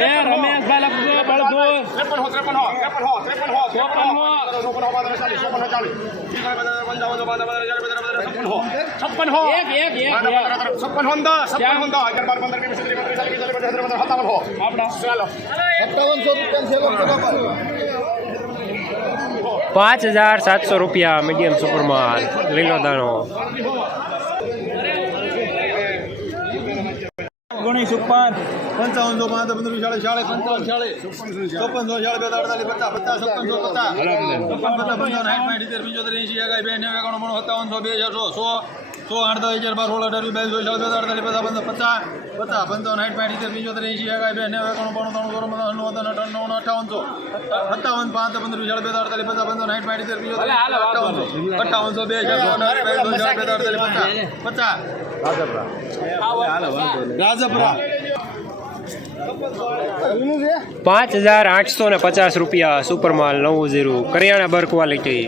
એ રમેશભાઈ બળદોર ત્રેપન હો ત્રેપન હો ત્રેપન હો ત્રેપન હો ચોપન હો. ચોપન હો. પાંત્રીસ ચાલીસ ચોપન હો. ચાલીસ છપ્પન હો. એક એક એક એક. છપ્પન હો દસ છપ્પન હો દસ અગિયાર બાર પંદર વીસ ત્રીસ બત્રીસ ચાલીસ પિસ્તાલીસ પચાસ સત્તર સત્તાવન હો. આપણા ચાલો. પાંચ હજાર સાતસો રૂપિયા મીડિયમ સુપરમાં લીલો દાણો ગણી સુપન પંચાવનસો પાંચ પંદર વીસ ચાલીસ ચાલીસ પંચાવન ચાલીસ ચોપનસો ચાલીસ બે અડતાલીસ પચાસ પચાસ છપ્પનસો પચાસ. છપ્પન પચાસ પંચાવન સાઠ પાંચ ઇતેર પંચોતેર એંશી એકાઈ બે નેવું એકાણું સત્તાવન સત્તાવનસો બે હજાર સો સો આઠ દસ હજાર બાર સોળ અઢાર વીસ બાવીસ ચોવીસ ચાલીસ અડતાલીસ પચાસ પંદર પચાસ પચાસ પંચાવન સાઠ પાંચ ઇતેર પંચોતેર એંશી એકાઈ બે નેવું એકાણું પણ ત્રણ સોળ પંદર નવ અઠાવન અઠાવનસો. સત્તાવન પાંચ પંદર વીસ ચાલીસ બે અડતાલીસ પચાસ પંદર સાઠ પાંચ ઇતેર પંચોતેર અઠાવનસો. અઠાવનસો બે ચારસો અઢાર બાવીસ ચોવીસ ચાલીસ બે અડતાલીસ પચાસ. પચાસ. રાજપરા. પાંચ હજાર આઠસો ને પચાસ રૂપિયા સુપર માલ નવું જીરું. કરિયાણા બર ક્વોલિટી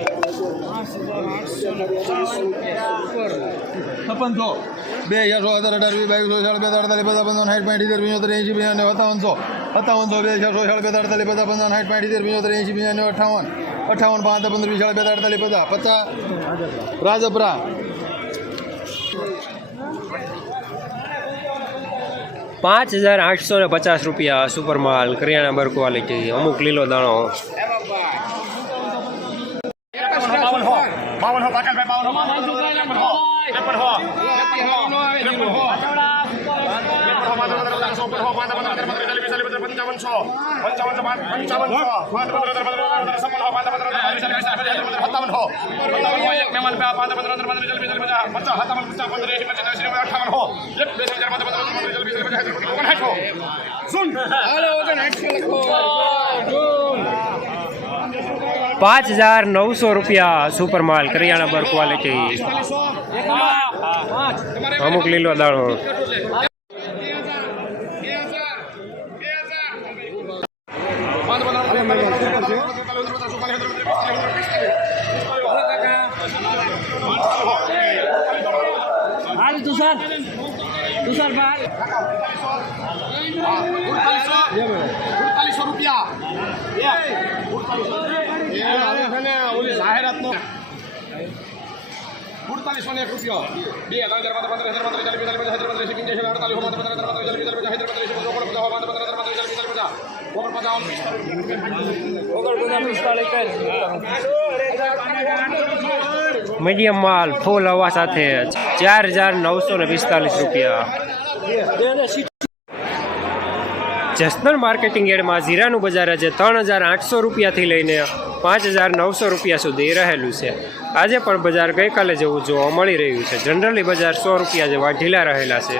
બે ચારસો અઢાર અઢાર વીસ બાવીસ સો સાડ બે અડતાલીસ પચાસ પંદર સાઠ પાંઠ ઇતેર પંચોતેર એંશી બ્યાણું સત્તાવનસો. સત્તાવનસો બે ચારસો સાડ બે અડતાલીસ પચાસ પંદર સાઠ પાંઠ ઇતેર પંચોતેર એંશી બ્યાણું અઠાવન. અઠાવન પાંચ પંદર વીસ ચાલીસ બે અડતાલીસ પચાસ. પચાસ. રાજપરા. પાંચ હજાર આઠસો ને પચાસ રૂપિયા સુપર માલ કરિયાણા બર ક્વોલિટી અમુક લીલો દાણો પંચાવન પાંચ હજાર નવસો રૂપિયા સુપર માલ કરિયાણા બર ક્વોલિટી અમુક લીલો દાણો. હાલ તુષાર તુષાર બાર અડતાલીસો રૂપિયા ઓલી જાહેરાતનો અડતાલીસો ને એક રૂપિયો બે ત્રણ ચાર પાંચ પંદર હજાર પંદર ચાલીસ ચાલીસ પચાસ હજાર પંદર પંચાસી અડતાલીસ પંદર પંદર પંદર ચાલીસ ચાલીસ પચાસ હજાર પંદર ઓગણ પચાસ પંદર પંદર પંદર ચાલીસ ચાલીસ પચાસ ઓગણ પચાસ મીડિયમ માલ ફૂલ હવા સાથે ચાર હજાર નવસો ને પિસ્તાલીસ રૂપિયા. જસનલ માર્કેટિંગ એડમાં જીરાનું બજાર આજે ત્રણ હજાર આઠસો રૂપિયાથી લઈને પાંચ હજાર નવસો રૂપિયા સુધી રહેલું છે. આજે પણ બજાર ગઈકાલે જેવું જોવા મળી રહ્યું છે. જનરલી બજાર સો રૂપિયા જેવા ઢીલા રહેલા છે.